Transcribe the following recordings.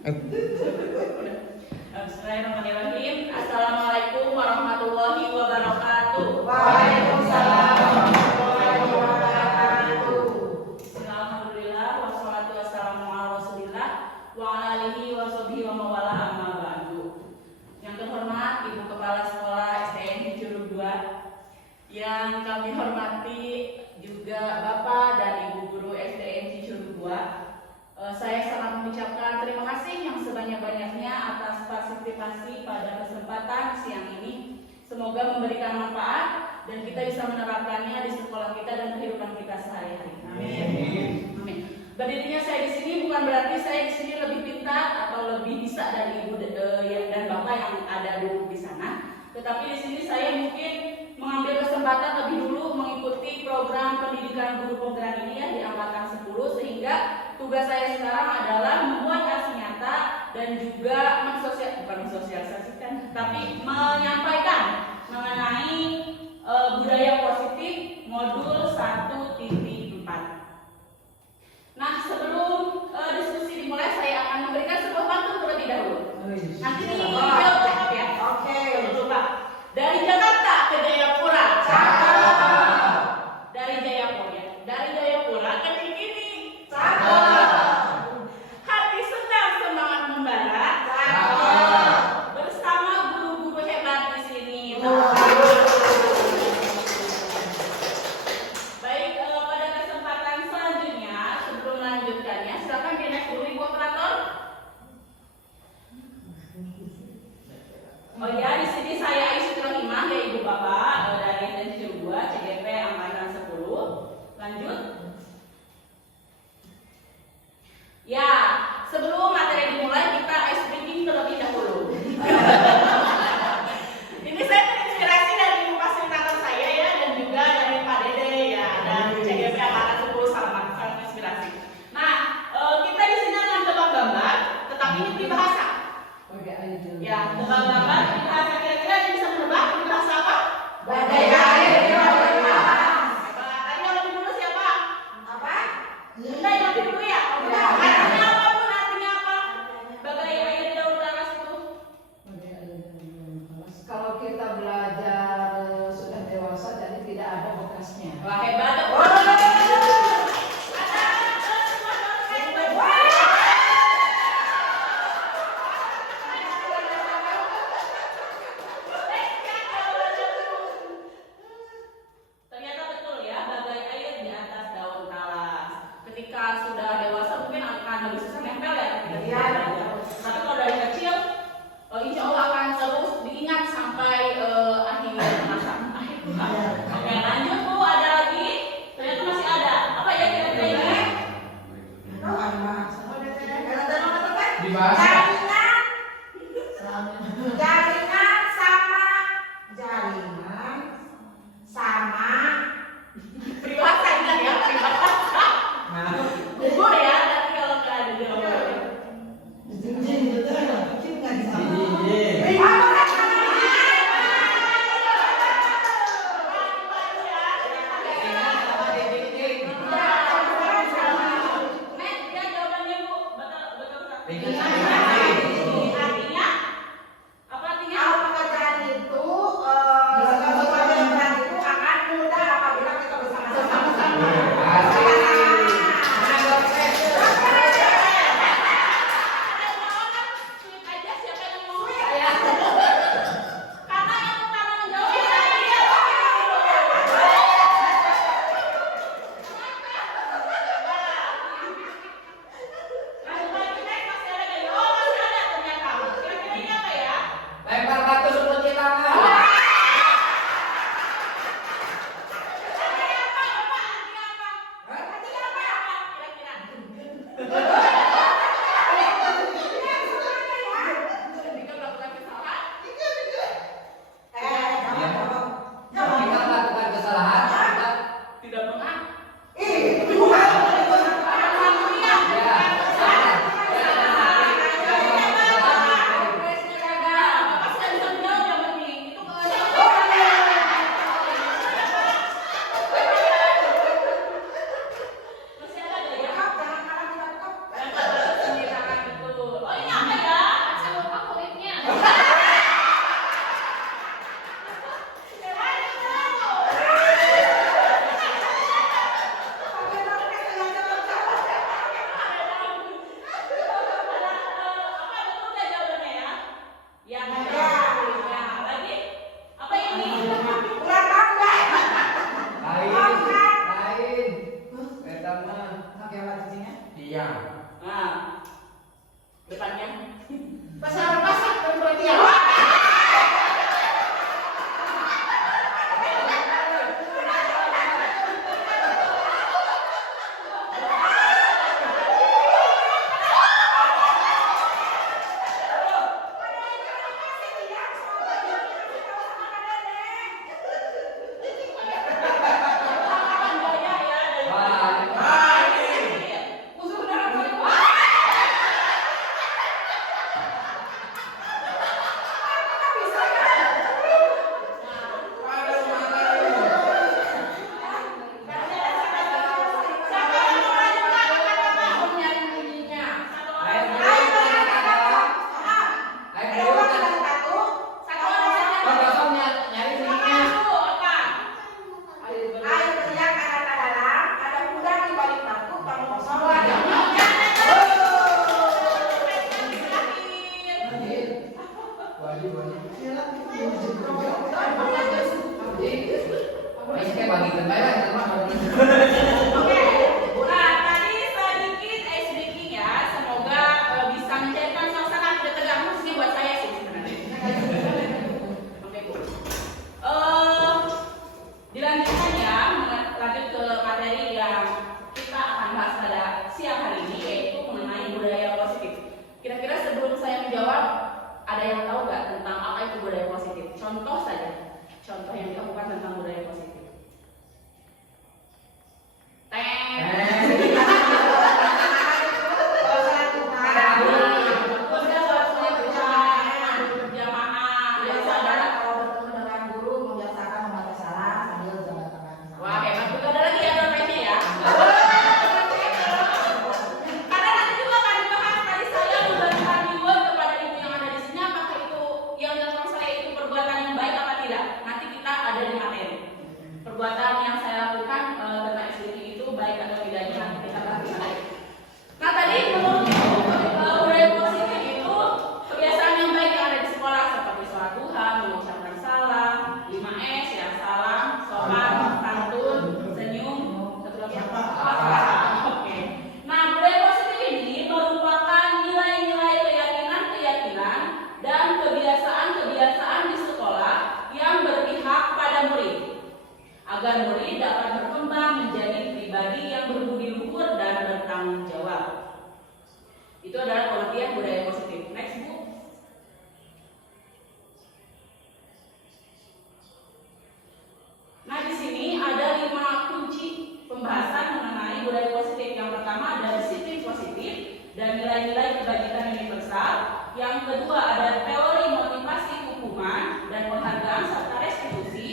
Bismillahirrahmanirrahim. Assalamualaikum warahmatullahi wabarakatuh. Waalaikumsalam warahmatullahi wabarakatuh. Alhamdulillah wassalatu wassalamu ala Rasulillah wa ala alihi wa sahbihi wa mawala amma ba'du. Yang terhormat Ibu Kepala Sekolah STN Curug 2, yang kami hormati juga Bapak dan Ibu Guru STN Curug 2. Saya sangat mengucapkan terima kasih yang sebanyak-banyaknya atas partisipasi pada kesempatan siang ini. Semoga memberikan manfaat dan kita bisa menerapkannya di sekolah kita dan kehidupan kita sehari-hari. Amin. Amin. Berdirinya saya di sini bukan berarti saya di sini lebih pintar atau lebih bisa dari Ibu dan Bapak yang ada duduk di sana. Tetapi di sini saya mungkin mengambil kesempatan lebih dulu mengikuti program pendidikan guru program ini ya di angkatan 10, sehingga tugas saya sekarang adalah membuat aksi nyata dan juga mensosialisasikan, tapi menyampaikan mengenai budaya positif modul 1.4. Nah, sebelum diskusi dimulai, saya akan memberikan sebuah pantun terlebih dahulu. Nanti dijawab ya. Oke. Coba. Dari Jakarta ke Jayapura. Cakep. Dari Jayapura ke Cikini. Cakep. Hati senang, semangat membara. Cakep. Bersama guru-guru hebat di sini. Baik, pada kesempatan selanjutnya, sebelum melanjutkannya, silakan di next dulu Ibu Operator. Oh ya, di sini saya Aisyah Rahimah, ya Ibu Bapak dari STN 2 CGP angkatan 10. Lanjut. Ya, sebelum materi dimulai kita ice breaking terlebih dahulu. Ini saya terinspirasi dari ibu fasilitator saya ya, dan juga dari Pak Dede ya, dan CGP angkatan 10 sama inspirasi. Nah, kita di sini akan tebak gambar, tetapi ini peribahasa. Ya, tebak gambar peribahasa, kira-kira yang bisa menebak peribahasa apa? Badai air di bawah panas. Tadi yang lebih dulu siapa? Apa? Bunda yang lebih dulu ya? Bunda. Artinya apa Bun? Artinya apa? Bagai air di daun panas itu. Kalau kita belajar sudah dewasa, jadi tidak ada bekasnya. Wah, hebat. Ternyata betul ya, bagai air di atas daun talas. Ketika sudah dewasa mungkin akan lebih susah nempel ya. Iya. Tapi kalau dari kecil, insya Allah akan terus diingat sampai akhir masa. Oke, lanjut Bu, ada lagi? Ternyata masih ada. Apa ya kira-kira ini? Jaringan sama Peribahasa ingat ya, peribahasa. Gugur ya, tapi kalau nggak ada jawabannya. Next, ya jawabannya Bu. Betul. Artinya? Apa artinya? kalau pekerjaan itu pekerjaan itu akan mudah apabila kita bersama-sama. Tweet aja siapa yang mau saya. Kata yang pertama menjawab saya. Lanjut lagi, next, masih ada nggak pakai alat cucinya? Iya. Nah, depannya. Pasar berarti ya. Dilanjutkan ya, lanjut ke materi yang kita akan bahas pada siang hari ini, yaitu mengenai budaya positif. Kira-kira sebelum saya menjawab, ada yang tahu nggak tentang apa itu budaya positif? Contoh saja, contoh yang dilakukan tentang budaya positif. Perbuatan yang saya lakukan tentang SDG itu baik atau tidaknya nanti kita bahas nanti. Nah tadi menurutku budaya positif itu kebiasaan yang baik yang ada di sekolah seperti sholat duha, mengucapkan salam, 5S ya, salam, sopan, santun, senyum, Oke. Nah budaya positif ini merupakan nilai-nilai keyakinan dan kebiasaan-kebiasaan di sekolah yang berpihak pada murid, agar murid dapat berkembang menjadi pribadi yang berbudi luhur dan bertanggung jawab. Itu adalah pengertian budaya positif. Next, Bu. Nah, di sini ada 5 kunci pembahasan mengenai budaya positif. Yang pertama ada disiplin positif dan nilai-nilai kebajikan universal. Yang kedua ada teori motivasi hukuman dan penghargaan serta restitusi.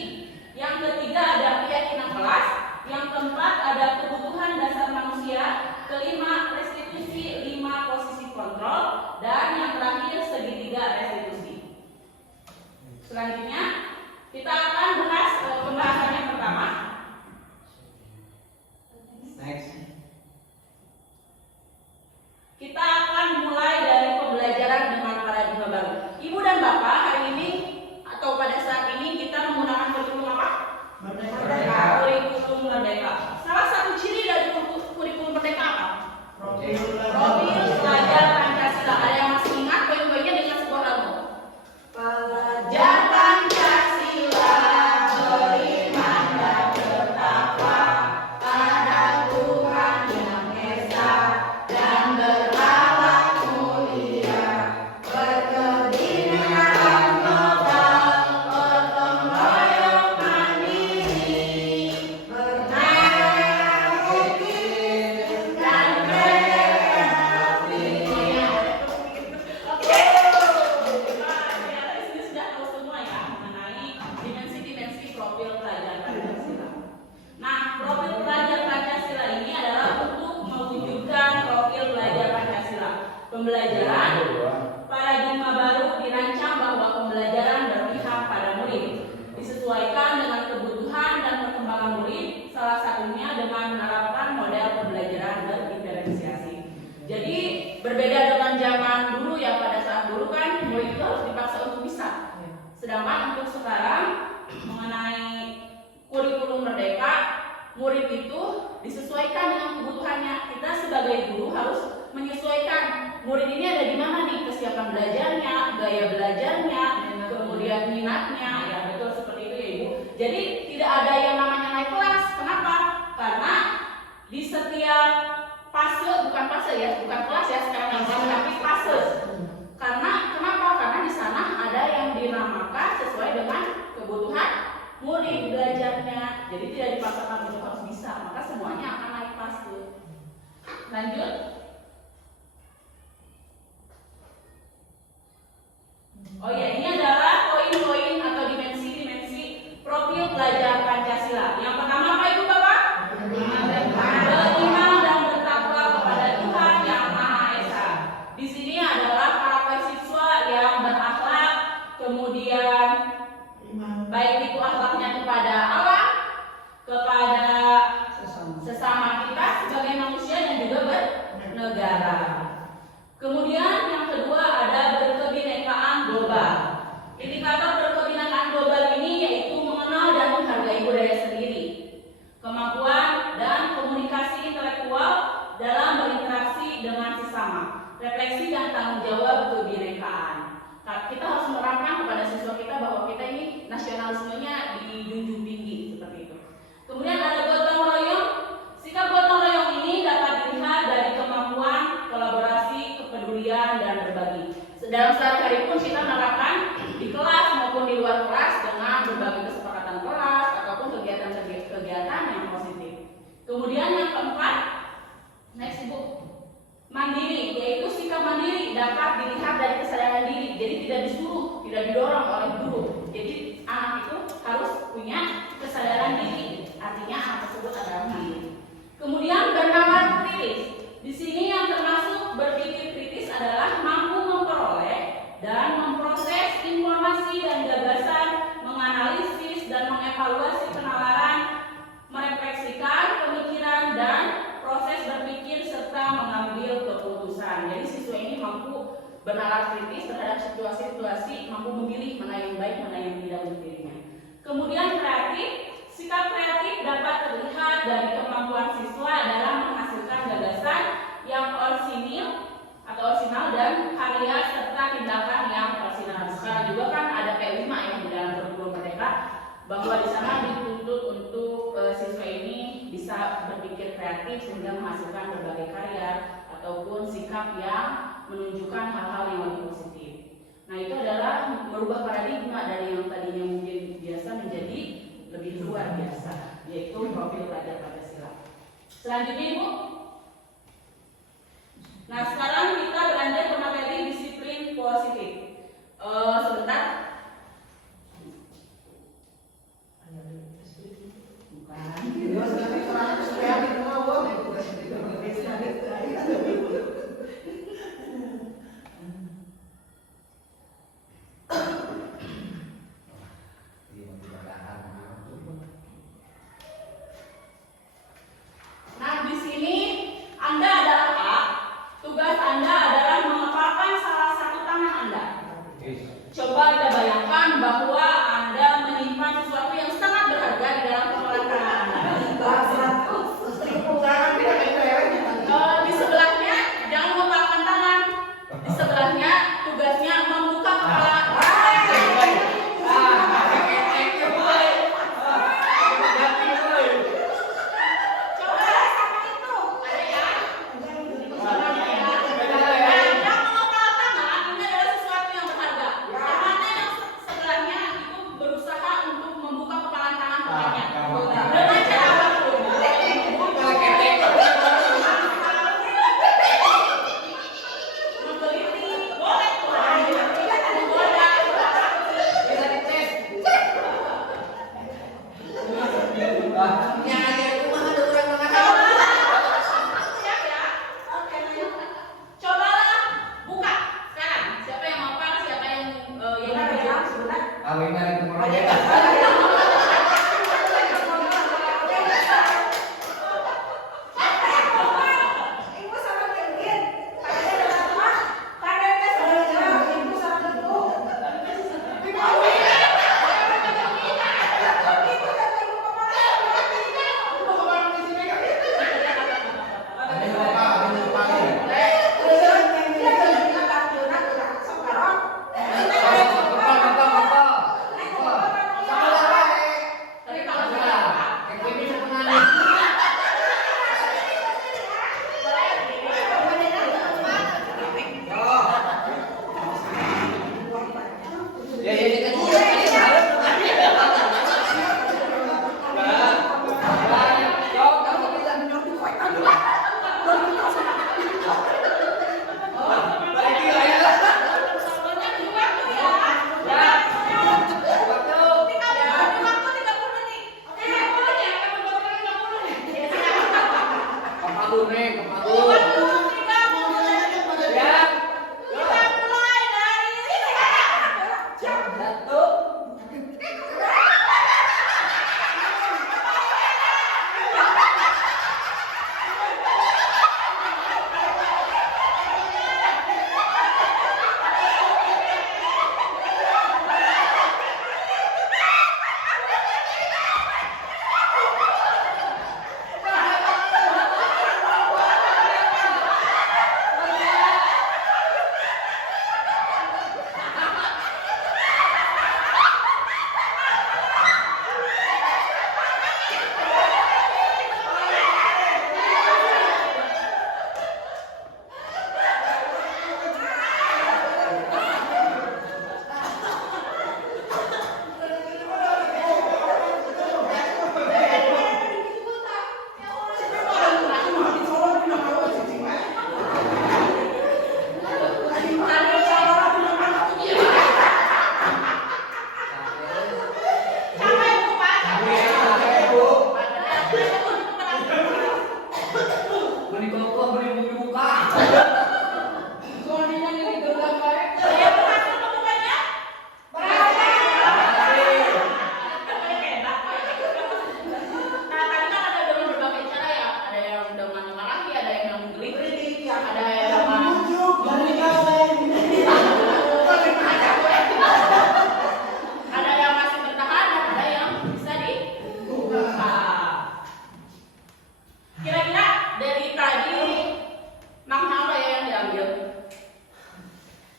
Yang ketiga ada keyakinan kelas. Yang keempat ada kebutuhan dasar manusia. Kelima restitusi, 5 posisi kontrol. Dan yang terakhir segitiga restitusi. Selanjutnya kita akan bahas pembahasan yang pertama. Next. Kita akan mulai dari pembelajaran dengan paradigma baru. Ibu dan Bapak, hari ini atau pada saat ini kita menggunakan kurikulum apa? Merdeka. Kurikulum Merdeka. Salah satu ciri dari kurikulum Merdeka apa? Profil pelajar Pancasila. Ada yang masih ingat poin-poinnya dengan sebuah lagu? Pelajar Pancasila beriman dan bertakwa pada Tuhan yang Esa dan berakhlak mulia, berkebinekaan global, gotong royong mandiri, berpikir dan berekspresi. Oke, ternyata di sini sudah tahu semua ya mengenai dimensi-dimensi profil pelajar Pancasila. Nah, profil pelajar Pancasila ini adalah untuk mewujudkan profil pelajar Pancasila. Pembelajaran paradigma baru dirancang bahwa pembelajaran berpihak pada murid, disesuaikan dengan kebutuhan dan perkembangan murid, salah satunya dengan menerapkan model pembelajaran berdiferensiasi. Jadi berbeda dengan zaman dulu ya, pada saat dulu kan murid itu harus dipaksa untuk bisa. Sedangkan untuk sekarang mengenai kurikulum Merdeka, murid itu disesuaikan dengan kebutuhannya. sebagai guru harus menyesuaikan murid ini ada di mana nih, kesiapan belajarnya, gaya belajarnya, kemudian minatnya, ya betul seperti itu ya Ibu. Jadi tidak ada yang namanya naik kelas. Kenapa? Karena di setiap fase, bukan fase ya, bukan kelas ya sekarang namanya, tapi fase. Karena kenapa? Karena di sana ada yang dinamakan sesuai dengan kebutuhan murid belajarnya. Jadi tidak dipaksakan untuk harus bisa, maka semuanya akan naik fase. Lanjut. Oh ya, ini adalah poin-poin atau dimensi-dimensi profil pelajar Pancasila. Yang pertama apa Ibu Bapak? Beriman dan bertakwa kepada Tuhan Yang Maha Esa. Di sini adalah karakter siswa yang berakhlak, kemudian baik itu akhlaknya kepada Allah, kepada sesama kita sebagai manusia dan juga bernegara. Kemudian yang kedua ada berkebinekaan global. Indikator berkebinekaan global ini yaitu mengenal dan menghargai budaya sendiri, kemampuan dan komunikasi intelektual dalam berinteraksi dengan sesama, refleksi dan tanggung jawab kebinekaan. Kita harus menerapkan kepada siswa kita bahwa kita ini nasionalismenya dijunjung tinggi seperti itu. Kemudian ada gotong royong. Sikap gotong royong ini dapat dilihat dari kemampuan kolaborasi, kepedulian dan berbagi. Dalam sehari-hari pun kita menerapkan di kelas maupun di luar kelas dengan berbagai kesepakatan kelas ataupun kegiatan yang positif. Kemudian yang keempat, next Ibu, mandiri, yaitu sikap mandiri dapat dilihat dari kesadaran diri. Jadi tidak disuruh, tidak didorong oleh guru. Jadi anak itu harus punya kesadaran diri. Artinya anak tersebut adalah mandiri. Kemudian bernalar kritis. Di sini yang termasuk berpikir kritis adalah mampu memperoleh dan memproses informasi dan gagasan, menganalisis dan mengevaluasi penalaran, merefleksikan pemikiran dan proses berpikir serta mengambil keputusan. Jadi siswa ini mampu bernalar kritis terhadap situasi-situasi, mampu memilih mana yang baik, mana yang tidak untuk dirinya. Kemudian kreatif, sikap kreatif dapat terlihat dari kemampuan siswa dalam menghasilkan gagasan yang orisinal dan karya serta tindakan yang orisinal. Sekarang juga kan ada P5 yang di dalam kurikulum Merdeka, bahwa di sana dituntut untuk siswa ini bisa berpikir kreatif sehingga menghasilkan berbagai karya ataupun sikap yang menunjukkan hal-hal yang lebih positif. Nah itu adalah merubah paradigma dari yang tadinya mungkin biasa menjadi lebih luar biasa, yaitu profil pelajar Pancasila. Selanjutnya Ibu. Nah sekarang kita beranjak ke materi disiplin positif. Sebentar. Nah di sini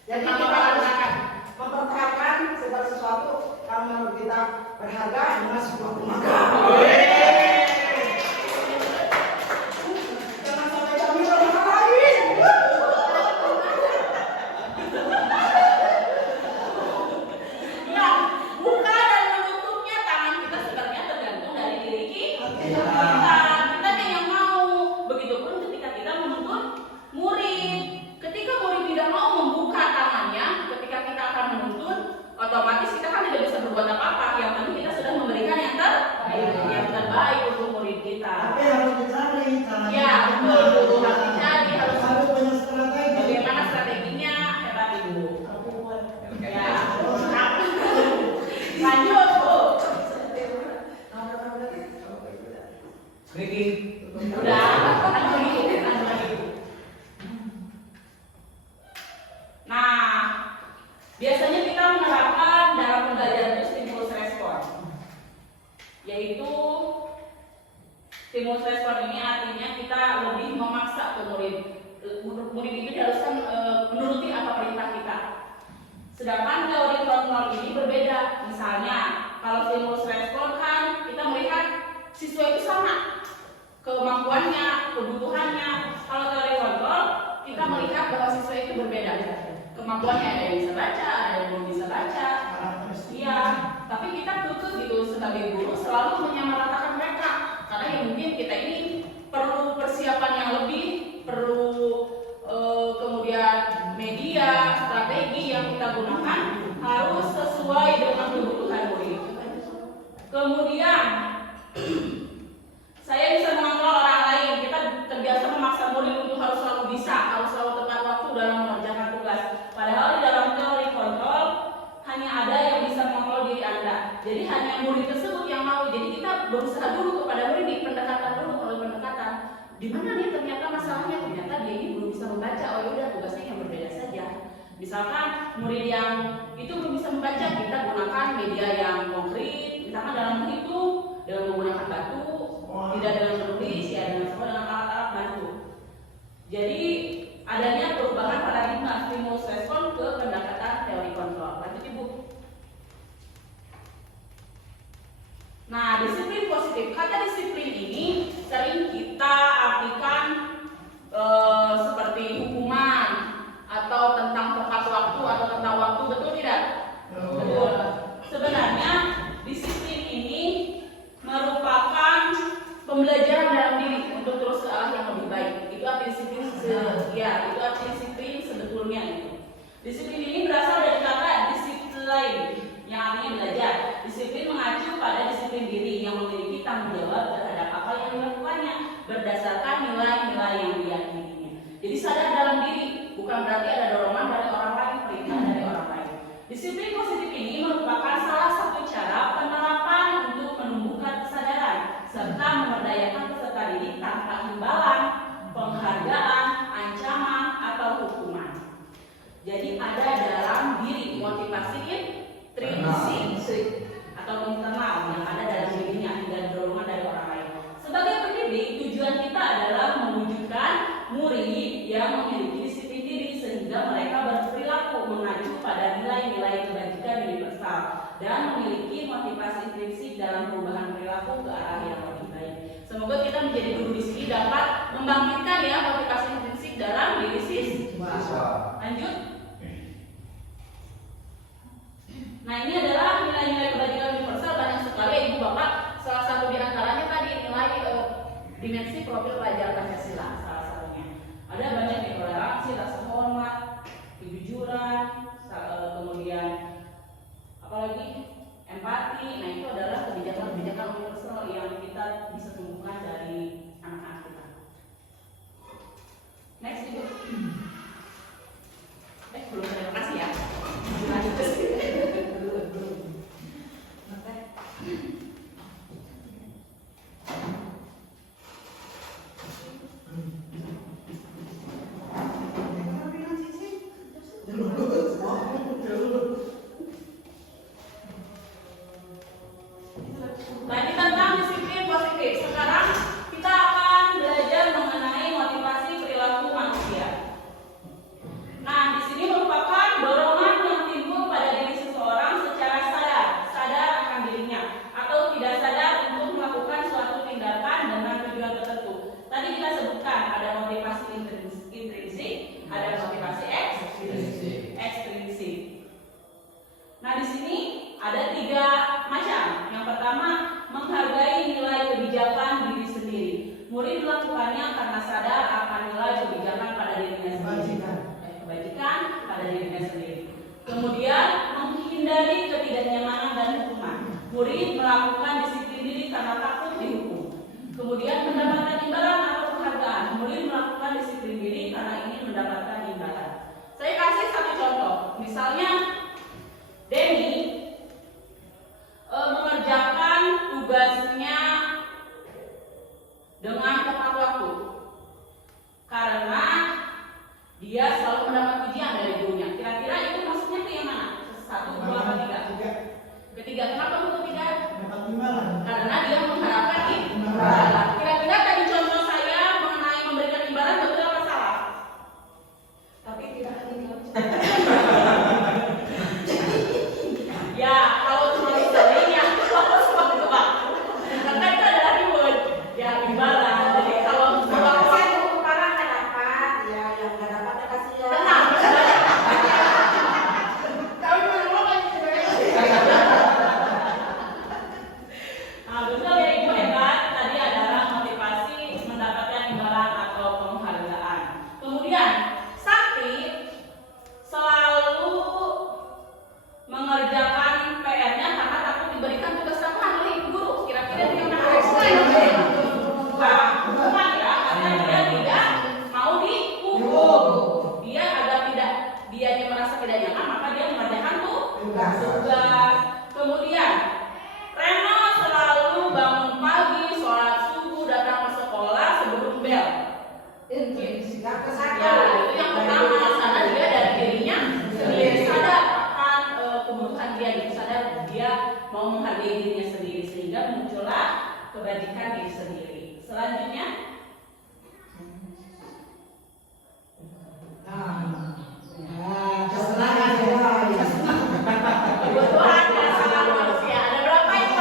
Jadi kita mempertahankan segala sesuatu yang menurut kita berharga dengan sebuah tenaga. Jangan sampai kami orang lain. Ya, buka dan menutupnya tangan kita sebenarnya tergantung dari diri kita. Kita yang mau. Begitupun ketika kita menuntut murid. Ketika murid tidak mau membuka tangannya, ketika kita akan menuntut, otomatis kita kan tidak bisa berbuat apa-apa. Yang penting kita sudah memberikan yang terbaik untuk murid kita. Tapi harus dicari caranya. Ya, betul. Harus dicari, harus punya strategi. bagaimana strateginya, hebat ibu. Ya, lanjut bu. Ricky. Udah, lanjut lagi bu. Nah, biasanya kita menerapkan dalam pembelajaran itu stimulus respon, yaitu stimulus respon ini artinya kita lebih memaksa ke murid. Murid itu diharuskan menuruti apa perintah kita. Sedangkan teori kontrol ini berbeda. Misalnya, kalau stimulus respon kan kita melihat siswa itu sama kemampuannya, kebutuhannya. Kalau teori kontrol kita melihat bahwa siswa itu berbeda. Kemampuannya ada yang bisa baca, ada yang belum bisa baca. Iya, tapi kita tutup gitu sebagai guru selalu menyamaratakan mereka. Karena yang mungkin kita ini perlu persiapan yang lebih, perlu kemudian media, strategi yang kita gunakan harus sesuai dengan kebutuhan murid. Kemudian saya bisa mengontrol orang lain. Kita terbiasa memaksa murid untuk harus selalu bisa, harus selalu tepat waktu dalam mengerjakan tugas. Padahal di dalam teori kontrol hanya ada yang bisa mengontrol diri Anda. Jadi hanya murid tersebut yang mau. Jadi kita berusaha dulu kepada murid di pendekatan dulu, kalau pendekatan. Di mana nih ternyata masalahnya? Ternyata dia ini belum bisa membaca. Oh yaudah, tugasnya yang berbeda saja. Misalkan murid yang itu belum bisa membaca, kita gunakan media yang konkret. Misalkan dalam menghitung dengan menggunakan batu, tidak dengan menulis, ya dengan alat-alat bantu. Jadi adanya perubahan paradigma stimulus respon ke pendekatan teori kontrol. Lanjut ibu. Nah, disiplin positif. Kata disiplin ini sering kita artikan seperti hukuman atau tentang tepat waktu atau tentang waktu, betul tidak? Betul. Sebenarnya disiplin ini merupakan pembelajaran dalam diri untuk terus ke arah yang lebih baik. Itu arti disiplin. Itu arti disiplin sebetulnya itu. Disiplin ini berasal dari kata disiplin yang artinya belajar. Disiplin mengacu pada disiplin diri yang memiliki tanggung jawab terhadap apa yang dilakukannya. berdasarkan nilai-nilai yang diyakininya. Jadi sadar dalam diri bukan berarti ada dorongan dari orang lain, perintah dari orang lain. Disiplin positif ini merupakan salah satu cara penerapan untuk menumbuhkan kesadaran serta memberdayakan peserta didik tanpa imbalan, penghargaan, ancaman, atau hukuman. Jadi ada dalam diri motivasi intrinsik atau internal yang ada dalam dirinya, tidak dorongan dari orang lain. Sebagai pendidik, tujuan kita adalah mewujudkan murid yang memiliki disiplin diri sehingga mereka berperilaku mengacu pada nilai-nilai kebajikan universal dan memiliki motivasi intrinsik dalam perubahan perilaku ke arah yang lebih baik. Semoga kita menjadi guru di sini dapat membangkitkan ya motivasi intrinsik dalam diri siswa. Lanjut. Nah, ini adalah nilai-nilai kebajikan universal, banyak sekali ya Ibu Bapak. Salah satu di antaranya tadi nilai dimensi profil pelajar Pancasila, salah satunya. Ada banyak nih, toleransi, rasa hormat, kejujuran, kemudian apalagi empati. Nah, itu adalah kebijakan-kebijakan universal yang kita bisa tumbuhkan dari anak-anak kita. Next Ibu. Belum terima kasih ya. Lanjut. Lagi tentang disiplin positif. Sekarang kita akan belajar mengenai motivasi perilaku manusia. Nah, di sini merupakan dorongan yang timbul pada diri seseorang secara sadar akan dirinya atau tidak sadar untuk melakukan suatu tindakan dengan tujuan tertentu. Tadi kita sebutkan ada motivasi intrinsik, ada motivasi ekstrinsik. Nah, di sini ada 3 macam. Yang pertama, menghargai nilai kebijakan diri sendiri. Murid melakukannya karena sadar akan nilai kebijakan pada dirinya sendiri. Kebajikan pada dirinya sendiri. Kemudian, menghindari ketidaknyamanan dan hukuman. Murid melakukan disiplin diri karena takut dihukum. Kemudian, mendapatkan imbalan atau penghargaan. Murid melakukan disiplin diri karena ingin mendapatkan imbalan. Saya kasih satu contoh. Misalnya, Denny mengerjakan tugasnya dengan tepat waktu karena dia selalu mendapat pujian dari gurunya. Kira-kira itu maksudnya ke yang mana? 1, 2, atau 3? Ketiga, kenapa untuk 3? Karena dia mengharapkan imbalan. Kira-kira tadi contoh saya mengenai memberikan imbalan betul apa salah? Tapi tidak ya, kalau cuma misalnya karena itu adalah reward ya, imbalan. Jadi kalau saya tukaran kan apa ya, yang nggak dapat kasih ya tenang. Tapi belum nah, betul ya Ibu, hebat. Tadi adalah motivasi mendapatkan imbalan atau penghargaan. Kemudian Sakti selalu mengerjakan PR-nya karena takut diberikan tugas tambahan oleh ibu guru. Kira-kira dia menarik bukan ya, karena dia tidak mau dihukum. Dia agar dianya merasa tidak nyaman, maka dia mengerjakan tugas. Kemudian Reno selalu bangun pagi, sholat subuh, datang ke sekolah sebelum bel. Ya, itu yang pertama, karena dia dari dirinya sendiri sadar akan kebutuhan dia, sadar dia mau menghargai dirinya sendiri sehingga muncullah kebajikan diri sendiri. Selanjutnya, kebutuhan dasar manusia. Ada berapa itu?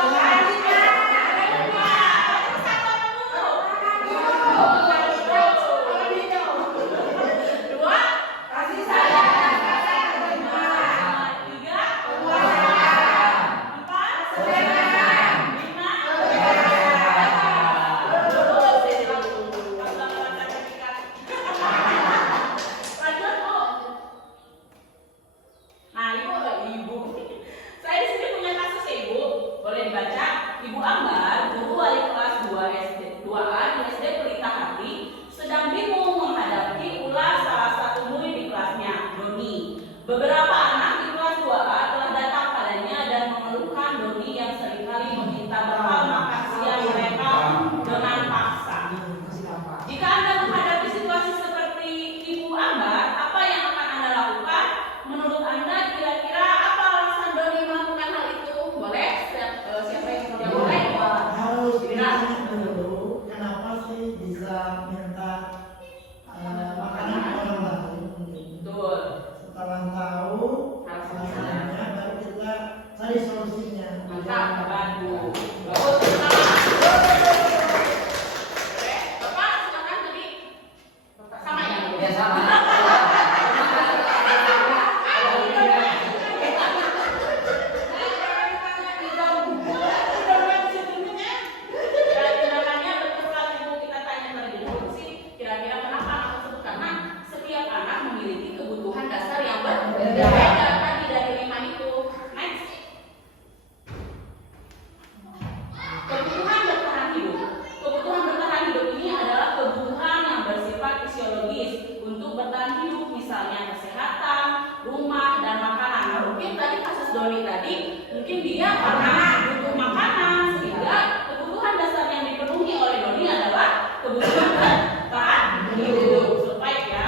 misalnya kesehatan, rumah, dan makanan. Nah, mungkin tadi kasus Doni tadi, mungkin dia karena butuh makanan, sehingga kebutuhan dasar yang dipenuhi oleh Doni adalah kebutuhan bertahan hidup. Survive ya.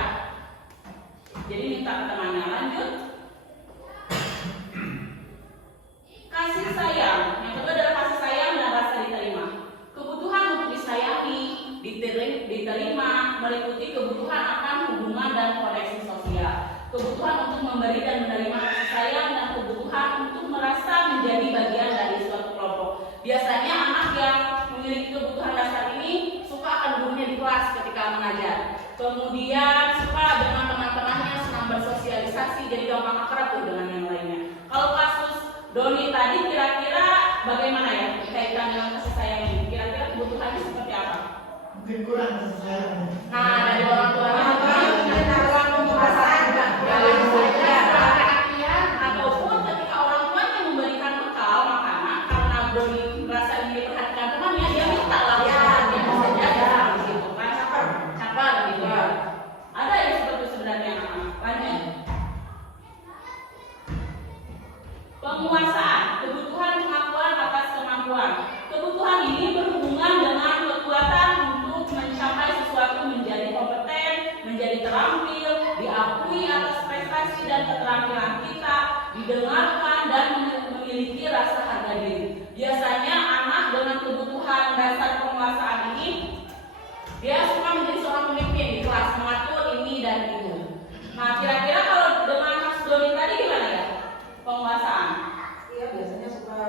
Jadi minta ke temannya. Lanjut. Kasih sayang. Yang kedua adalah kasih sayang dan rasa diterima. Kebutuhan untuk disayangi, diterima, meliputi kebutuhan akan hubungan dan koneksi sosial. Kebutuhan untuk memberi dan menerima kasih sayang dan kebutuhan untuk merasa menjadi bagian dari suatu kelompok. Biasanya anak yang memiliki kebutuhan dasar ini suka akan gurunya di kelas ketika mengajar. Kemudian suka dengan teman-temannya, senang bersosialisasi, jadi gampang akrab tuh dengan yang lainnya. Kalau kasus Doni tadi kira-kira bagaimana ya kaitan dengan kasih sayang ini? Kira-kira kebutuhannya seperti apa? Mungkin kurang sayang. Nah, dari orang tuanya ataupun ketika orang tuanya memberikan bekal makanan karena Doni merasa ingin diperhatikan temannya, dia minta lah dia bisa jaga gitu kan, caper gitu. Ada yang seperti sebenarnya lanjut. Penguasaan, kebutuhan pengakuan atas kemampuan. Kebutuhan ini berhubungan dengan kekuatan untuk mencapai sesuatu, menjadi kompeten, menjadi terampil, diakui atas prestasi dan keterampilan kita, didengarkan dan memiliki rasa harga diri. Biasanya anak dengan kebutuhan dasar penguasaan ini dia suka menjadi seorang pemimpin di kelas, mengatur ini dan itu. Nah, kira-kira kalau dengan Mas Doni tadi gimana ya? Penguasaan. Iya, biasanya suka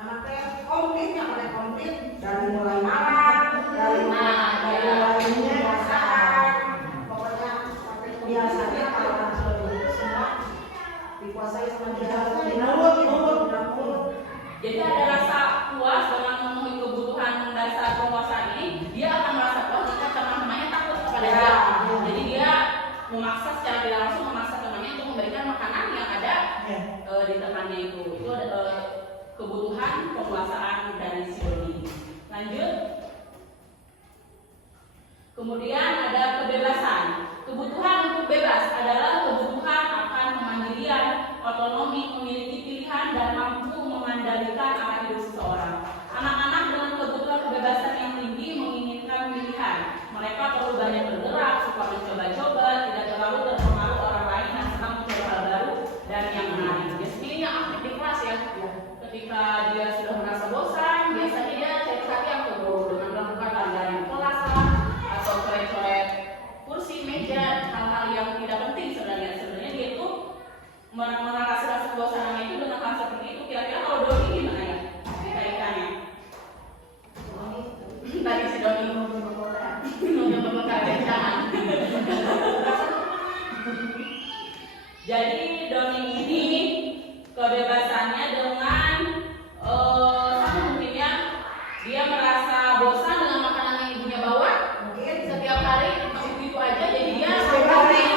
anaknya komplit, yang mulai komplit dari mulai marah, dari mulai menguasaan, pokoknya sampai biasanya kalau anak Doni itu semua dikuasai sama dia. Jadi ada rasa puas dengan memenuhi kebutuhan dasar penguasaan ini, dia akan merasa puas jika teman-temannya takut kepada dia. Jadi dia memaksa secara tidak langsung memaksa temannya untuk memberikan makanan yang ada di temannya itu. Itu kebutuhan penguasaan dari si Doni. Lanjut. Kemudian ada kebebasan. Kebutuhan untuk bebas adalah kebutuhan akan kemandirian, otonomi, memiliki pilihan dan mampu mengendalikan arah hidup seseorang. Anak-anak dengan kebutuhan kebebasan yang tinggi menginginkan pilihan. Mereka perlu banyak bergerak, suka mencoba-coba, tidak terlalu terpengaruh orang lain dan senang mencoba hal baru dan yang menarik. Biasanya aktif di kelas ya. Ketika dia sudah merasa bosan, biasanya dia cari yang kedua dengan melakukan lari-lari kelas atau coret-coret kursi, meja, hal-hal yang tidak penting sebenarnya. Sebenarnya dia itu mengatasi rasa kebosanannya itu dengan hal seperti itu. Kira-kira kalau Doni gimana ya kaitannya? Tadi si Doni jangan. Jadi Doni ini kebebasannya dengan satu mungkin ya, dia merasa bosan dengan makanan yang ibunya bawa, mungkin setiap hari itu aja, jadi dia nyobain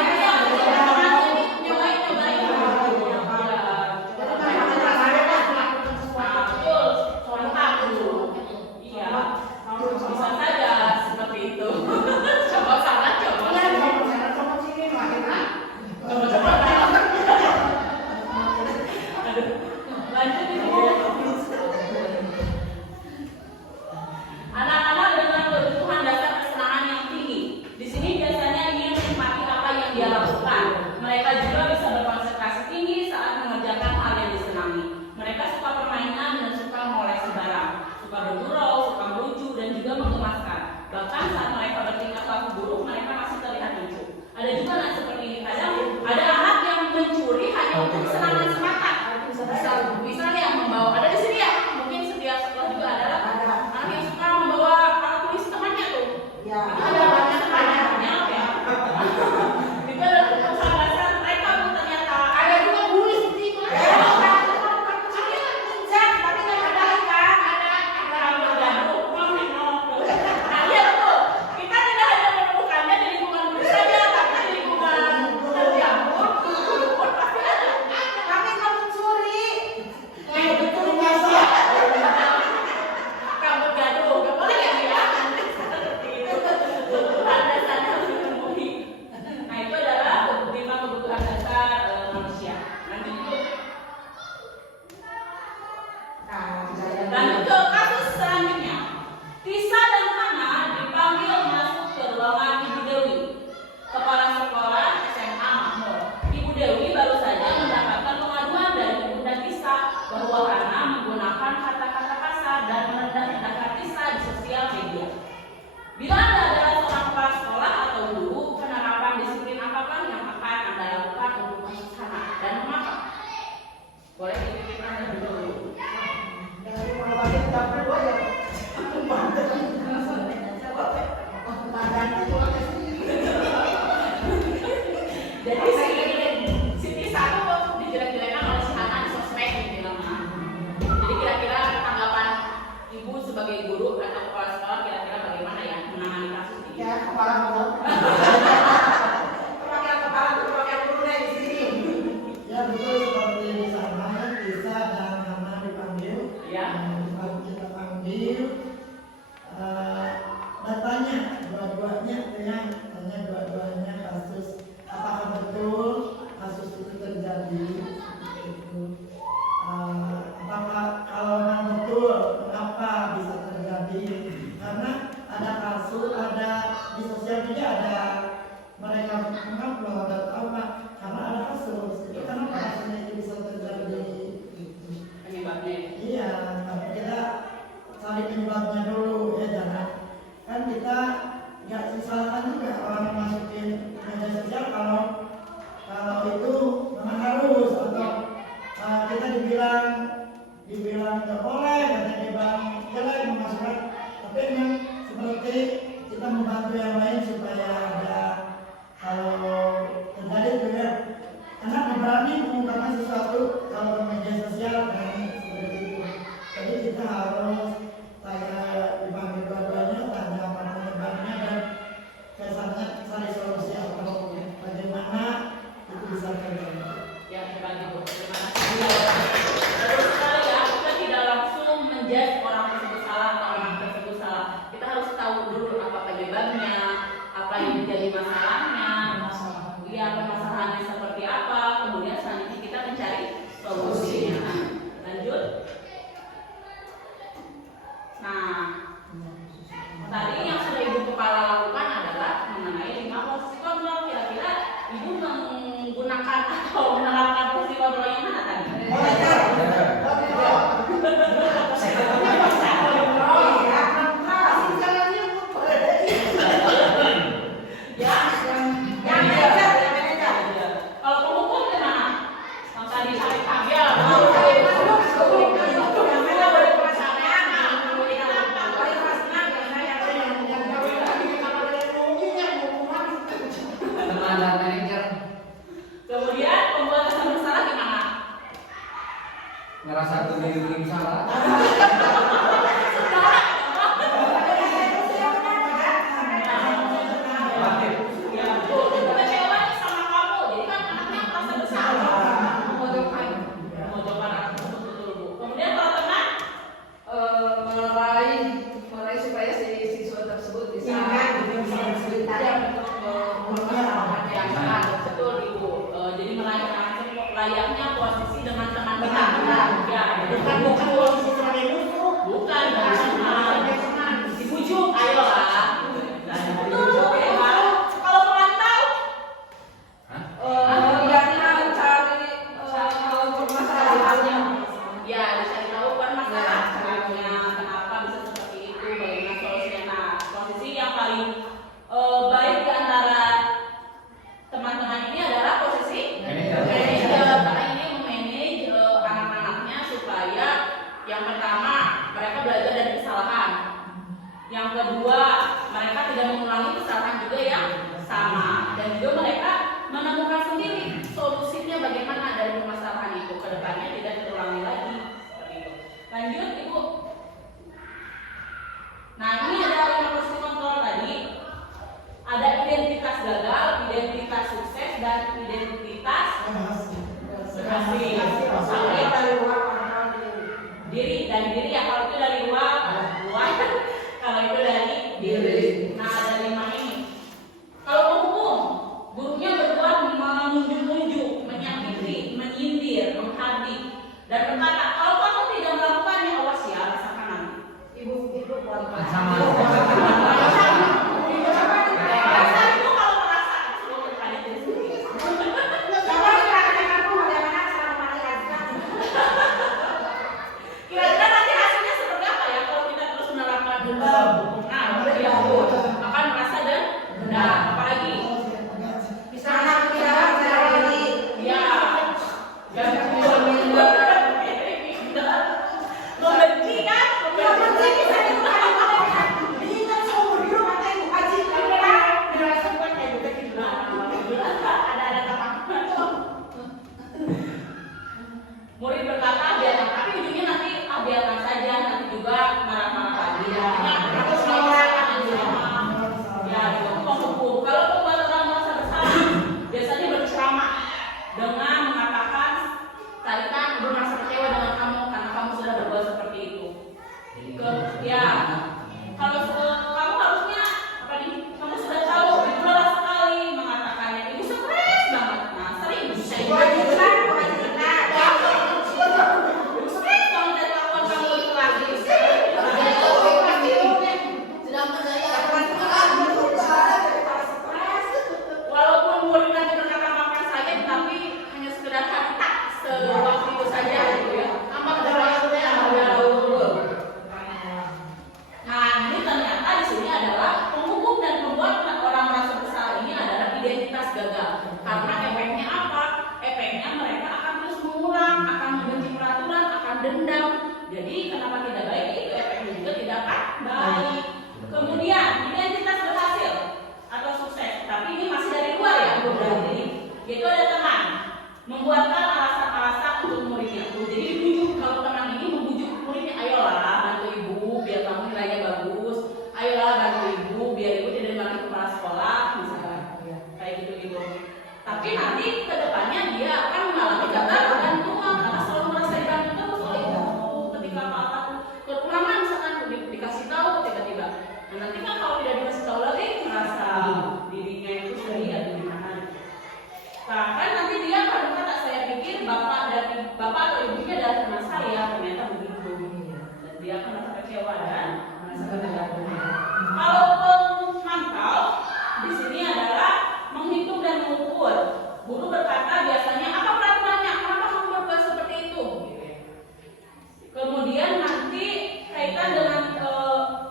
layaknya posisi dengan teman kita. Benar. Ya, Bukan posisi sebagai musuh. bukan teman. Dibujuk, ayolah. Dibujuk ya, Bang. Kalau merantau, Lihatnya mencari permasalahannya. ya dicari tahu kan masalahnya, kenapa bisa seperti itu, bagaimana solusinya. Nah, posisi yang paling baik di antara teman-teman ini adalah posisi manajer, karena ini memanage anak-anaknya supaya yang pertama mereka belajar dari kesalahan, yang kedua mereka tidak mengulangi kesalahan juga yang sama, dan juga mereka menemukan sendiri solusinya bagaimana dari permasalahan itu ke depannya tidak terulangi lagi. Seperti itu. Lanjut Ibu. Nah, ini ada 5 posisi kontrol tadi. Ada identitas gagal, identitas sukses, dan identitas berhasil. Sampai dari luar orang diri dan diri ya, kalau itu dari luar, kalau itu dari diri. Nah, ada 5 ini. Kalau penghukum, gurunya berbuat menunjuk-nunjuk, menyakiti, menyindir, menghardik, dan berkata, kalau kamu tidak melakukannya, awas ya, rasakan nanti. ibu buat Sama. Rasa itu kalau merasa itu terkait diri sendiri. Kira-kira nanti hasilnya seperti apa ya kalau kita terus menerapkan dendam? Nah, ya, akan merasa dendam. Apalagi? bisa anak kita lagi Ya, dan membenci kan? Membenci bisa diingat seumur hidup katanya ibu haji dirasakan kayak gitu ada ketakutan. Murid berkata biarkan, tapi ujungnya nanti biarkan saja, nanti juga marah-marah lagi. Artinya harus menyelesaikan ya, itu penghukum. Kalau membuat orang merasa bersalah, biasanya berceramah dengan mengatakan, tadi kan ibu merasa kecewa dengan kamu karena kamu sudah berbuat seperti itu. Ya, kalau kamu harusnya apa nih? Kamu sudah tahu, ibu lelah sekali mengatakannya. Ibu stres banget. Nah, sering bisa ibu. Walaupun murid nanti berkata maafkan saja, tapi hanya sekedar kata sewaktu itu saja, gitu ya. Nah, ini ternyata di sini adalah penghukum dan pembuat orang merasa bersalah ini adalah identitas gagal. Karena efeknya apa? Efeknya mereka akan terus mengulang, akan membenci peraturan, akan dendam. Jadi kenapa tidak baik? Itu efeknya juga tidak akan baik. Kemudian identitas berhasil atau sukses, tapi ini masih dari luar ya, belum dari diri. Yaitu ada teman membuatkan alasan-alasan untuk muridnya. Jadi dibujuk, kalau teman ini membujuk muridnya, ayolah bantu ibu biar kamu nilainya bagus, ayolah bantu ibu biar ibu tidak dimarahi kepala sekolah, misalnya kayak gitu gitu. Tapi nanti kedepannya dia akan mengalami ketergantungan karena selalu merasa dibantu terus oleh ibu. Ketika apa-apa kekurangan misalkan dikasih tahu tiba-tiba, dan nanti kan kalau tidak dikasih tahu lagi merasa dirinya itu sendiri atau gimana. Bahkan nanti dia akan berkata, saya pikir bapak atau ibunya adalah teman saya, ternyata begitu. Dan dia akan merasa kecewa dan merasa ketergantungan. Kalau pemantau di sini adalah menghitung dan mengukur. Guru berkata biasanya, apa peraturannya? Kenapa kamu berbuat seperti itu? Kemudian nanti kaitan dengan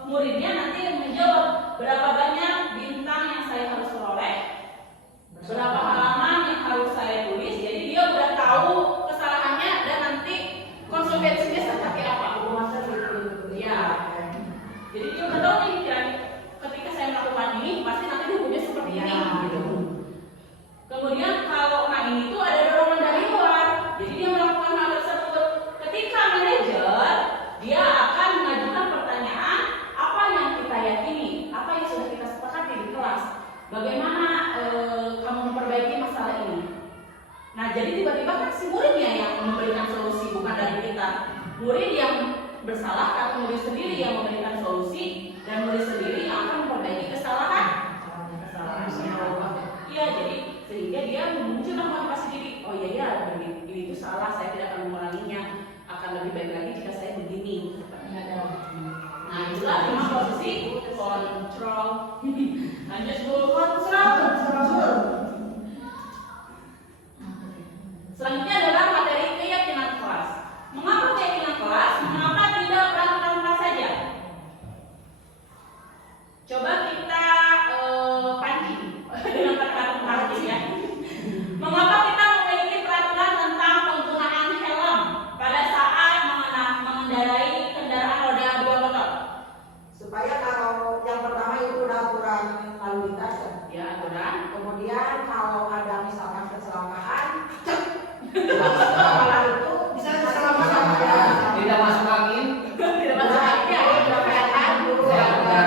muridnya nanti menjawab berapa banyak bintang yang saya harus peroleh, berapa halaman yang harus saya tulis. Jadi dia udah tahu kesalahannya dan nanti konsekuensinya seperti apa. Ya. Jadi dia udah tahu nih, ketika saya melakukan ini pasti nanti hukumnya seperti ini. Gitu. Kemudian kalau orang ini tuh ada dorongan dari luar, jadi dia melakukan hal tersebut. Ketika manajer, dia akan mengajukan pertanyaan apa yang kita yakini, apa yang sudah kita sepakati di kelas. Bagaimana kamu memperbaiki masalah ini? Nah, jadi tiba-tiba kan si muridnya yang memberikan solusi, bukan dari kita. Murid yang bersalah atau murid sendiri yang memberikan solusi, dan murid sendiri yang akan memperbaiki kesalahan. Iya, jadi sehingga dia memunculkan motivasi diri. Oh iya ya, ini itu salah, saya tidak akan mengulanginya. Akan lebih baik lagi jika saya begini. Nah itulah memang posisi kontrol. Lanjut Bu. Kontrol. Selanjutnya adalah materi keyakinan kelas. Mengapa keyakinan kelas? Mengapa tidak peraturan kelas saja? Coba kita pancing dengan kata-kata pancing ya. Mengapa kita memiliki peraturan tentang penggunaan helm pada saat mengendarai kendaraan roda 2 motor? Supaya kalau yang pertama itu udah aturan lalu lintas ya. Ya, aturan. Kemudian kalau ada misalkan kecelakaan, kepala itu bisa diselamatkan. Tidak masuk angin. Tidak masuk angin ya. Kesehatan dulu. Kesehatan.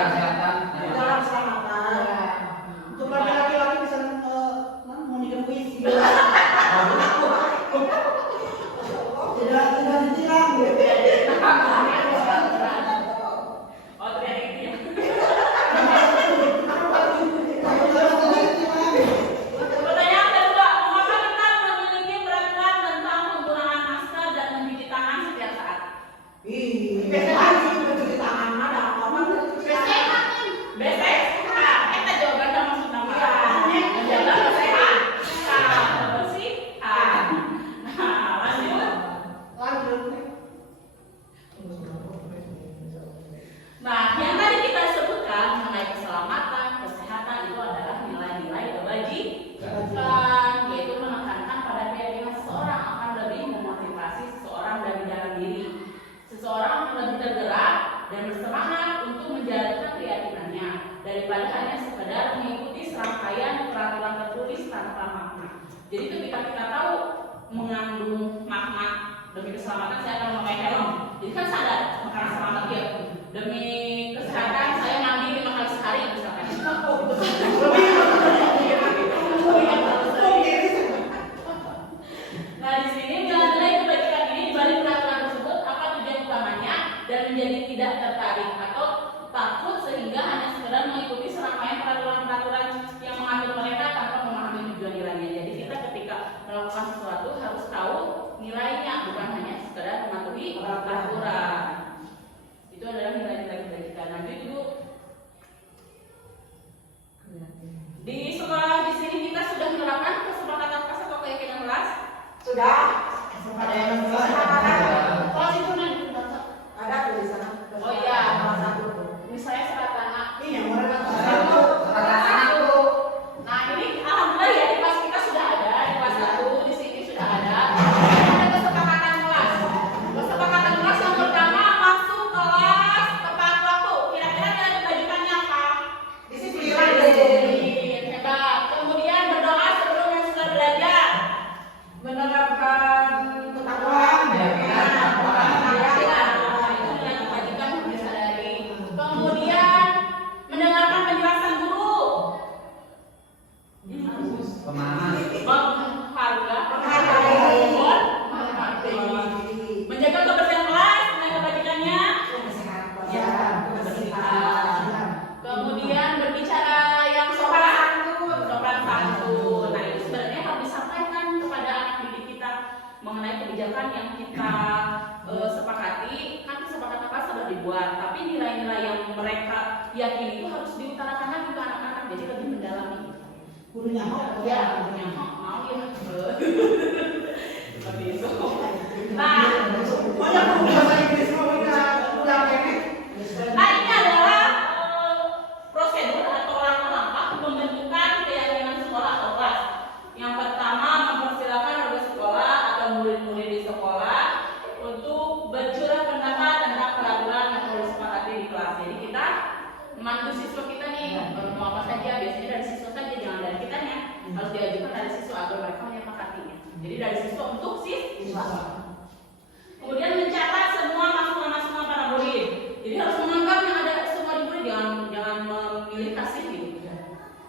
Dalam keselamatan. Untuk laki-laki bisa mau puisi. Tidak ditilang. Oh, ternyata gitu ya. Pertanyaan kedua, mengapa kita memiliki peraturan tentang penggunaan masker dan mencuci tangan setiap saat? Nah, kita jawabannya maksud nama. Menjaga kesehatan, kebersihan. Nah, lanjut. Nah, yang tadi kita sebutkan mengenai keselamatan, kesehatan itu adalah nilai-nilai kebajikan, yaitu menekankan pada keyakinan seseorang akan lebih memotivasi seseorang dari dalam diri. Seseorang akan lebih tergerak dan bersemangat untuk menjalankan keyakinannya daripada hanya sekedar mengikuti serangkaian peraturan tertulis tanpa makna. Jadi ketika kita tahu mengandung makna demi keselamatan saya akan memakai helm. Jadi kan sadar, karena selamat dia. Demi kesehatan saya mandi 5 kali sehari misalkan. Nah di sini nilai-nilai kebajikan ini dibalik peraturan tersebut apa tujuan utamanya dan menjadi tidak tertarik atau takut sehingga hanya sekedar mengikuti serangkaian peraturan-peraturan yang mengatur mereka tanpa memahami tujuan nilainya. Jadi kita ketika melakukan sesuatu harus tahu nilainya, bukan hanya sekedar mematuhi aturan. Itu adalah nilai-nilai kebajikan. Lanjut Ibu. Di sekolah di sini kita sudah menerapkan kesepakatan kelas atau keyakinan kelas. Sudah. Ada yang kelas itu nanti Ada tulisan. Oh iya. Satu. Ini saya seratana. Iya, mau Satu. Nah ini alhamdulillah ya di kelas kita sudah ada, di kelas 1 di sini sudah ada. Ada kesepakatan kelas. Kesepakatan kelas yang pertama masuk kelas tepat waktu. Kira-kira nilai kebajikannya apa? Disiplin. Hebat. Kemudian berdoa sebelum dan setelah belajar. Menerapkan ketakwaan. Itu nilai kebajikan yang disadari. Kemudian mendengarkan penjelasan guru. Pemahaman. Menjaga kebersihan kelas, nilai kebajikannya. Kemudian berbicara yang sopan santun. Nah itu sebenarnya harus disampaikan kepada anak didik kita mengenai kebijakan yang kita sepakati. Kan kesepakatan kelas sudah dibuat, tapi nilai-nilai yang mereka yakini itu harus diutarakan lagi ke anak-anak, jadi lebih mendalami. Gurunya Ya, mau ya. Seperti itu. Nah, ini adalah prosedur atau langkah-langkah pembentukan keyakinan sekolah atau kelas. Yang pertama, mempersilakan warga sekolah atau murid-murid di sekolah untuk bercurah pendapat tentang peraturan yang telah disepakati di kelas. Jadi kita memandu siswa kita nih, mau apa saja, biasanya dari siswa saja, jangan dari kitanya. Harus diajukan dari siswa agar mereka menyepakatinya. Jadi dari siswa untuk siswa. Kemudian mencatat semua masukan-masukan para murid. Jadi harus menganggap yang ada semua di murid, jangan memilih kasih gitu.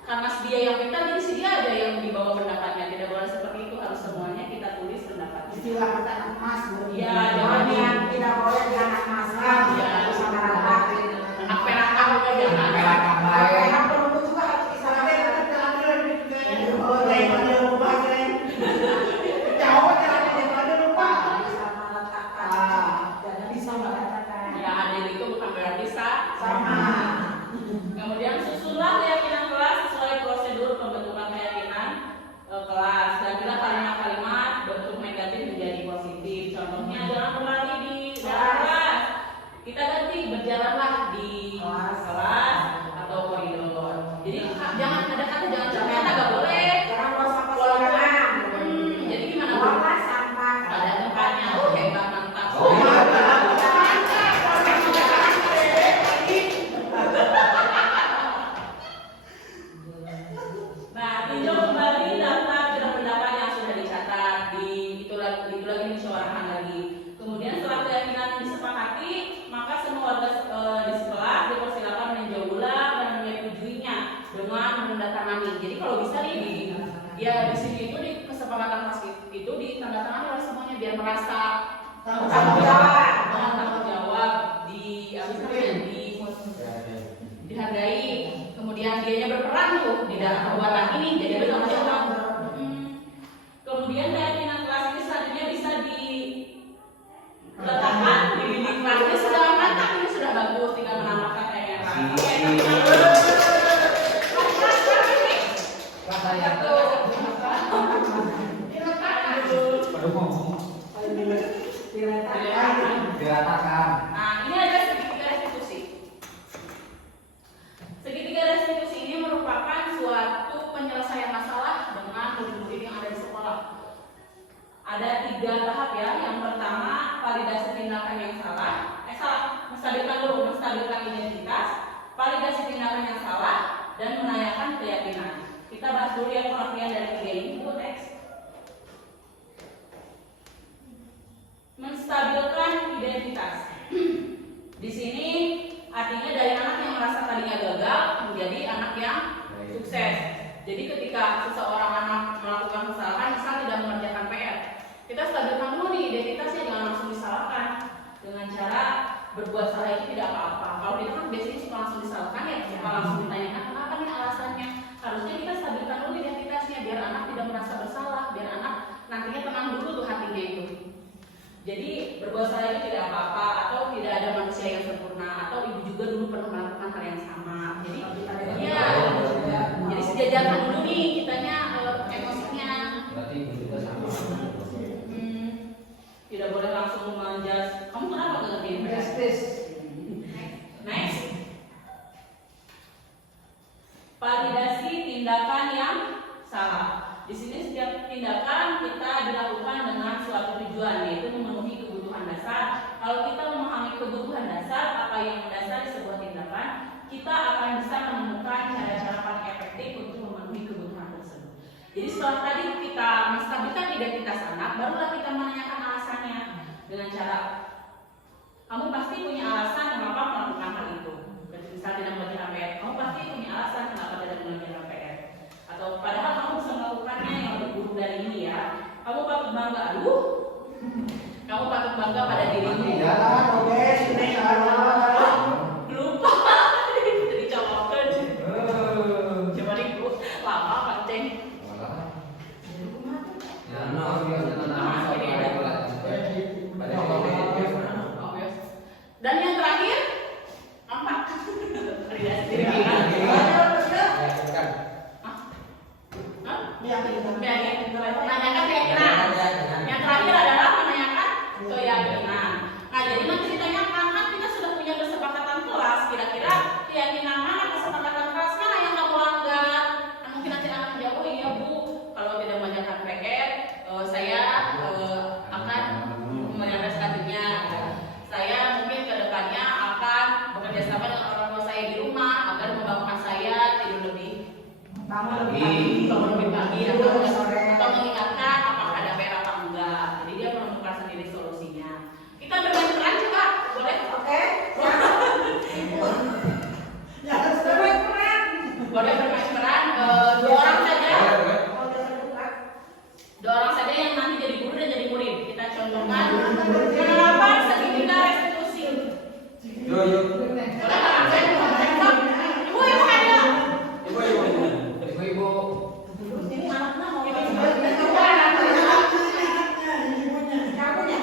Karena dia yang minta, jadi si dia aja yang dibawa pendapatnya. Tidak boleh seperti itu, harus semuanya kita tulis pendapatnya. Istilah kata emas. Ya, jangan yang tidak boleh di anak emas. ya, anak perakam juga jangan. Perakam baik. Anak perempuan juga harus disalahkan. kelas dan bila kalimat-kalimat bentuk negatif menjadi positif. Contohnya jangan berlari di dalam kelas. Kita ganti berjalanlah di kelas atau koridor. Jadi jangan ada kata jangan ternyata nggak boleh. Jangan buang sampah sembarangan. Jadi gimana Bu? Buanglah sampah Pada tempatnya. Hebat mantap. Nah, tinjau kembali daftar pendapat yang sudah dicatat itu lagi musyawarahkan lagi. Kemudian setelah keyakinan disepakati, maka semua warga di sekolah dipersilakan meninjau ulang dan menyetujuinya dengan menandatangani. Jadi kalau bisa nih di sini itu di kesepakatan kelas itu ditandatangani oleh semuanya biar merasa tanggung jawab. tanggung jawab dihargai. Kemudian dianya berperan tuh di dalam perbuatan ini jadi bertanggung jawab. Kemudian keyakinan kelas ini selanjutnya bisa diletakkan di dinding kelas. Ini sudah mantap, ini sudah bagus, tinggal menambahkan keyakinan kelas. Saya diratakan. Nah, ini ada segitiga restitusi. Segitiga restitusi ini merupakan suatu penyelesaian masalah dengan murid-murid yang ada di sekolah. Ada 3 tahap ya. Yang pertama, validasi tindakan yang salah. Menstabilkan identitas, validasi tindakan yang salah, dan menanyakan keyakinan. Kita bahas dulu yang pengertian dari 3 ini. Bu, next. Menstabilkan identitas. Di sini artinya dari anak yang merasa tadinya gagal menjadi anak yang sukses. Jadi ketika seseorang anak melakukan kesalahan, misal tidak mengerjakan PR, kita stabilkan dulu nih identitasnya, jangan langsung disalahkan dengan cara berbuat salah itu tidak apa-apa. Kalau kita kan biasanya suka langsung disalahkan ya, suka langsung ditanyakan kenapa nih alasannya. Harusnya kita stabilkan dulu identitasnya biar anak tidak merasa bersalah, biar anak nantinya tenang dulu tuh hatinya itu. Jadi berbuat salah itu tidak apa-apa, atau tidak ada manusia yang sempurna, atau ibu juga dulu pernah melakukan hal yang sama. Jadi ya, jadi sejajarkan dulu nih kitanya emosinya. Berarti ibu juga sama. Tidak boleh langsung menjudge. Kamu kenapa nggak ngerti? Justice. Next. Validasi tindakan yang salah. Di sini setiap tindakan kita dilakukan dengan suatu tujuan, yaitu memenuhi kebutuhan dasar. Kalau kita memahami kebutuhan dasar, apa yang mendasari sebuah tindakan, kita akan bisa menemukan cara-cara paling efektif untuk memenuhi kebutuhan tersebut. Jadi setelah tadi kita menstabilkan identitas anak, barulah kita menanyakan alasannya dengan cara kamu pasti punya alasan kenapa melakukan hal itu. Misal tidak mengerjakan PR, kamu pasti punya alasan kenapa tidak mengerjakan PR. Atau padahal kamu bisa melakukannya yang lebih buruk dari ini ya. Kamu patut bangga, kamu patut bangga pada dirimu. Jalan, oke, sini jalan. Lupa, dicolokkan. Coba nih Bu, lama pancing. Dan yang terakhir, 4. Validasi diri kita. Menanyakan keyakinan. Yang terakhir adalah menanyakan keyakinan. Nah, jadi nanti ditanyakan, kan kita sudah punya kesepakatan kelas. Kira-kira keyakinan mana, kesepakatan kelas mana yang kamu langgar? Nah, mungkin nanti anak menjawab, oh iya Bu, kalau tidak mengerjakan PR, saya akan merealisasikannya. Saya mungkin kedepannya akan bekerja sama dengan orang tua saya di rumah agar membangunkan saya tidur lebih bangun lebih pagi atau mengingatkan apakah ada PR apa enggak. Jadi dia menemukan sendiri solusinya. Kita bermain peran coba, boleh? Oke. Jangan bermain peran. Boleh bermain peran. 2 orang saja. 2 orang saja yang nanti jadi guru dan jadi murid. Kita contohkan penerapan segitiga restitusi. Yo. Boleh nggak? Ibu ada. Ibu. Ini anaknya mau Kamunya.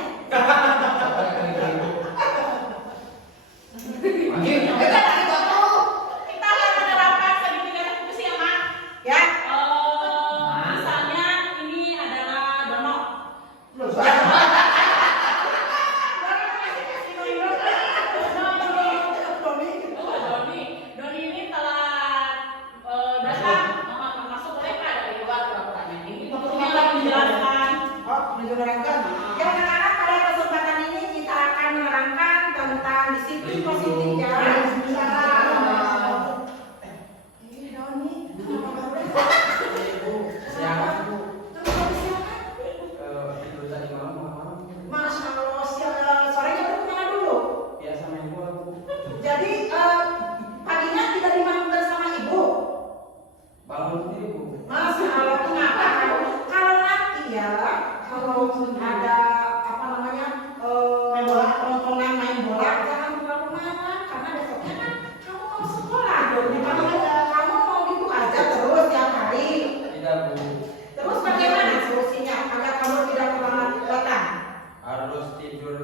kita akan menerapkan segitiga restitusi ya Mak. Ya. Misalnya menjelaskan. Oh, menerangkan. Ya anak-anak, pada kesempatan ini kita akan menerangkan tentang disiplin positif ya. Ini Doni, apa kabar? Siapa? Terus habis silakan. Tidur tadi malam. Masya Allah, sorenya berkenalan dulu. Ya sama ibu aku. Jadi paginya tidak dimandikan sama ibu. Bangun sendiri bu. Masya Allah, kenapa? Kalau nanti ya, kalau ada apa namanya tontonan main bola, jangan terlalu marah karena besoknya kan kamu mau sekolah. Kamu mau gitu aja terus tiap hari. Tidak bu. Terus bagaimana solusinya agar kamu tidak terlambat datang? Harus tidur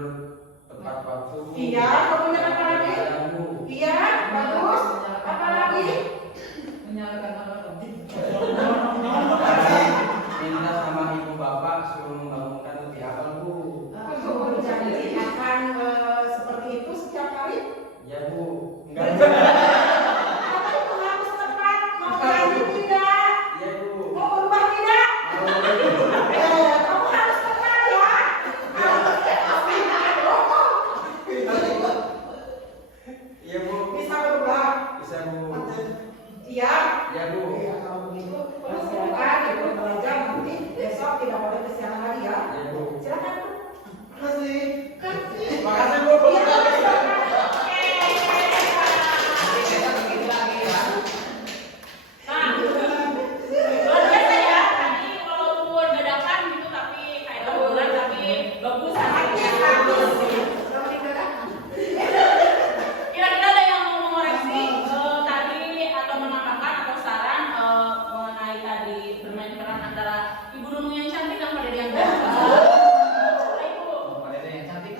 tepat waktu. Iya, kemudian apa lagi? Iya bu. Iya, bagus. Apa lagi? Menyalakan apa? Minta sama ibu bapak suruh membangunkan lebih awal bu. Jadi akan seperti itu setiap hari? Ya bu. Enggak. Apa itu harus tepat? Mau ganti tidak? Ya bu. Mau berubah tidak? Kamu harus tepat ya. Iya bu. Bisa berubah. Bisa bu. Iya. Ya bu. Iya, kalau begitu silakan ibu belajar nanti besok tidak boleh kesiangan lagi ya. Ya bu. Silakan Bu. Makasih bu. Iya, silakan. Nah, luar biasa ya. Tadi walaupun dadakan gitu tapi kayak bulan tapi bagus Artinya hasilnya. bagus. Kalau tidak Kira-kira ada yang mau mengoreksi tadi atau menambahkan atau saran mengenai tadi bermain peran antara Ibu Nunung yang cantik dan Pak Dede yang ganteng? Coba Ibu. Pada yang cantik.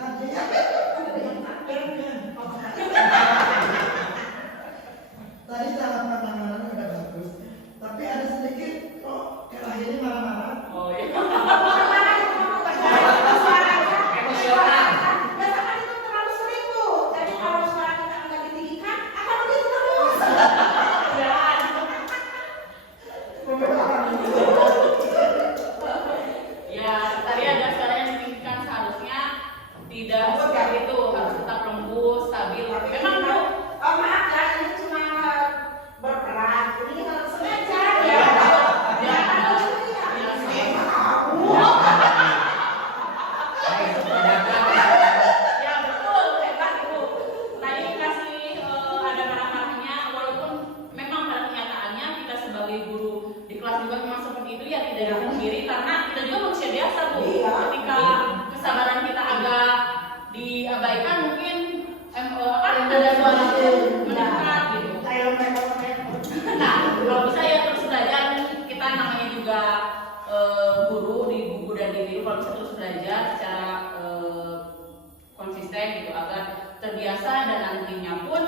Tadi cara penanganannya udah bagus, tapi ada sedikit kok kayak lahirnya marah-marah. Oh iya. Emosional. Biasakan itu terlalu sering Bu. Jadi kalau suara kita enggak ditinggikan akan begitu terus. Ya, tadi ada suara yang ditinggikan seharusnya tidak seperti itu, harus tetap lembut, stabil. Memang Bu, Oh maaf ya, ini cuma berperan. Ini sengaja ya. Ya. Ya, ya betul, hebat Ibu. Tadi kasih ada marah-marahnya, walaupun memang pada kenyataannya kita sebagai guru di kelas juga memang seperti itu ya, tidak dipungkiri karena kita juga manusia biasa Bu. Iya. Ketika kesabaran kita agak diabaikan mungkin ada suara mendekat gitu. Nah, kalau bisa ya terus belajar. Kita namanya juga guru di buku dan di diri, kalau bisa terus belajar secara konsisten gitu agar terbiasa dan nantinya pun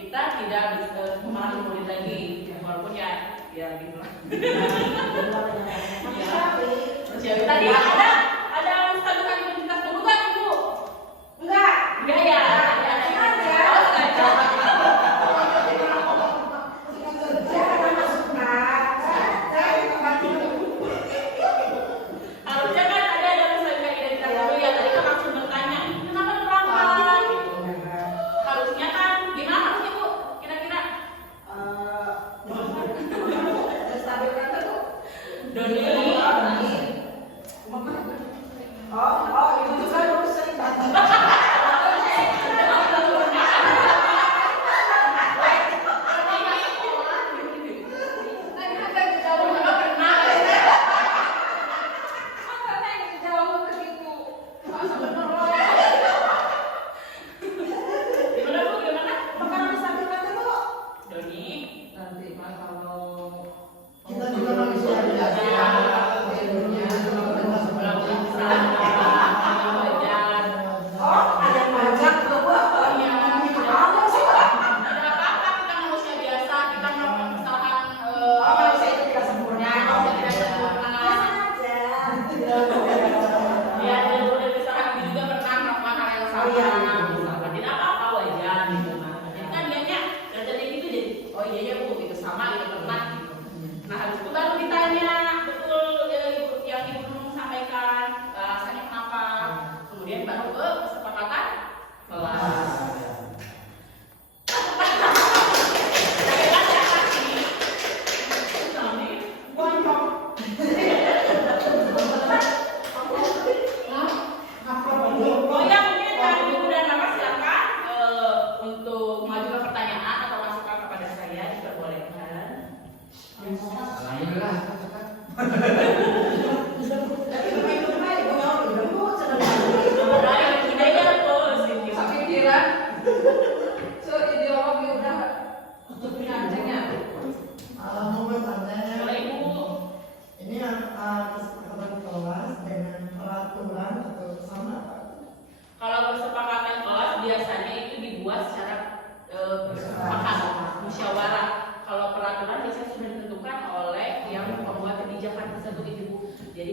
kita tidak memarahi murid lagi, walaupun ya gitu lah. Ya, tadi ada Ustaz bukan identitas guru kan Ibu? Enggak. Enggak ya? Sengaja. Oh, sengaja. Jangan masukkan. Harusnya kan ada Ustaz bukan identitas guru ya. Tadi kan langsung bertanya, kenapa terlambat? Gitu. Harusnya kan gimana harusnya Bu? Kira-kira? Stabilkan tuh. Doni. Mungkin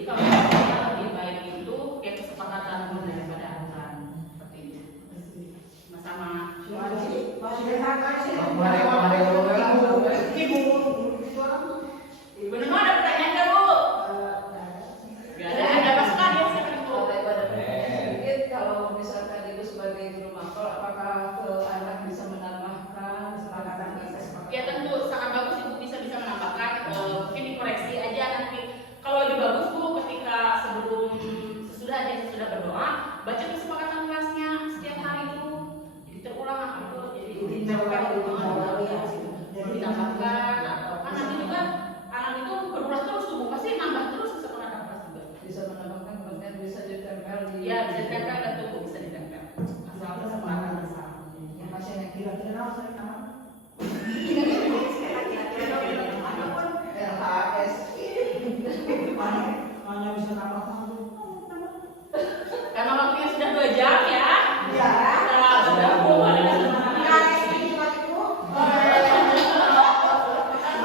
kalau kita lebih baik itu kayak kesepakatan dulu daripada aturan seperti itu. Sama-sama. Benar ada pertanyaan nggak Bu? Gak ada masukan ya silakan Bu. Sedikit kalau misalkan ibu sebagai guru makro, apakah anak bisa menambahkan kesepakatan Ya tentu sangat bagus Ibu bisa menambahkan, mungkin dikoreksi aja nanti. Kalau lebih bagus Bu ketika sesudah berdoa baca kesepakatan kelasnya setiap hari itu, jadi terulang itu, jadi ditambahkan atau kan nanti juga anak itu berulang terus tuh Bu, pasti nambah terus kesepakatan kelas juga. bisa menambahkan konten, bisa ditempel di Ya bisa ditempel dan tuh bisa ditempel asal kesepakatan bersama. yang masih yang kira-kira saya tahu LHS Hanya bisa nambah satu. Karena waktunya sudah 2 jam ya. Ya. Sudah Bu ada kesempatan.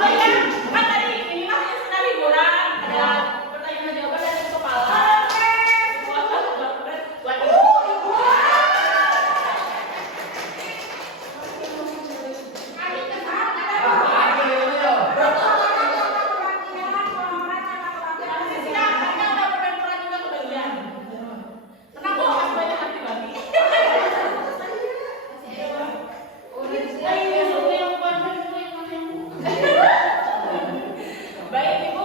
Oh iya, kan tadi ini masih sudah liburan, ada pertanyaan dan jawaban dari kepala. Buat Ibu. Tenang Bu, aku banyak hati lagi. Baik Ibu,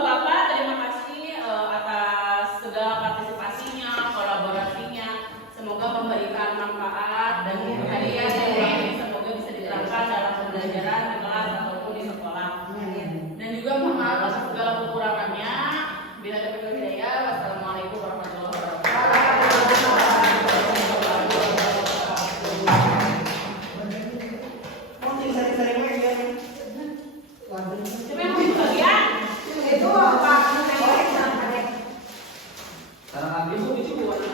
Bapak, terima kasih atas segala partisipasinya, kolaborasinya. Semoga memberikan manfaat dan hadiah yang semoga bisa diterapkan dalam pembelajaran di kelas ataupun di sekolah. Dan juga mohon maaf atas segala kekurangannya. Bila ada hidayah, wassalamualaikum warahmatullahi wabarakatuh. Siapa yang mau ikut bagian? Itu apa?